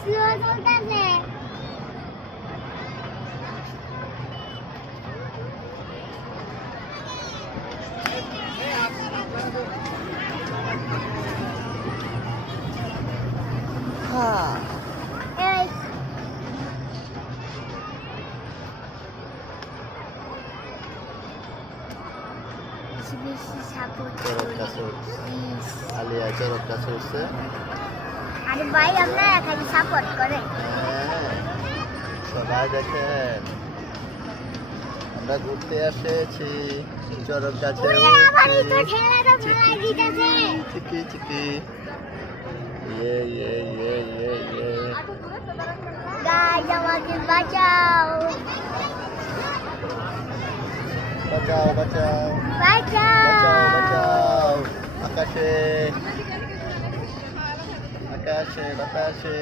Slow চলতেছে। এই বেশি বেশি সাপোর্ট চড়ক গাছে উঠছে আলিয়া চড়ক গাছে উঠছে আরে ভাই আপনারা খালি সাপোর্ট করেন। হ্যাঁ, সবাই দেখেন আমরা ঘুরতে এসেছি চড়ক গাছে ওরে আমারই তো ঠেলাটা ফেলাই দিতেছে। চিকি চিকি ইয়ে ইয়ে ইয়ে ইয়ে ইয়ে গাইস আমাকে বাঁচাও বাঁচাও বাঁচাও বাঁচাও। বাঁচাও বাঁচাও আকাশে আকাশে বাতাসে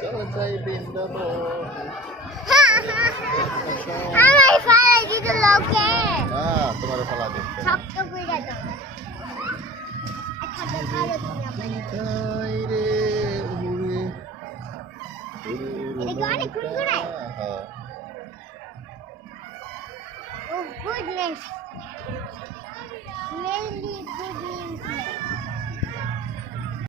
চলো যাই বৃন্দাবন আমার ফালাই দিত লোকে হ্যাঁ তোমার ফলা দেখতে শক্ত করে দাও। একটা দেখালো তুমি আমাকে। যাই রে উড়ে এটা কি অনেক কুড়কুড়ায়? হ্যাঁ Oh goodness, really good news.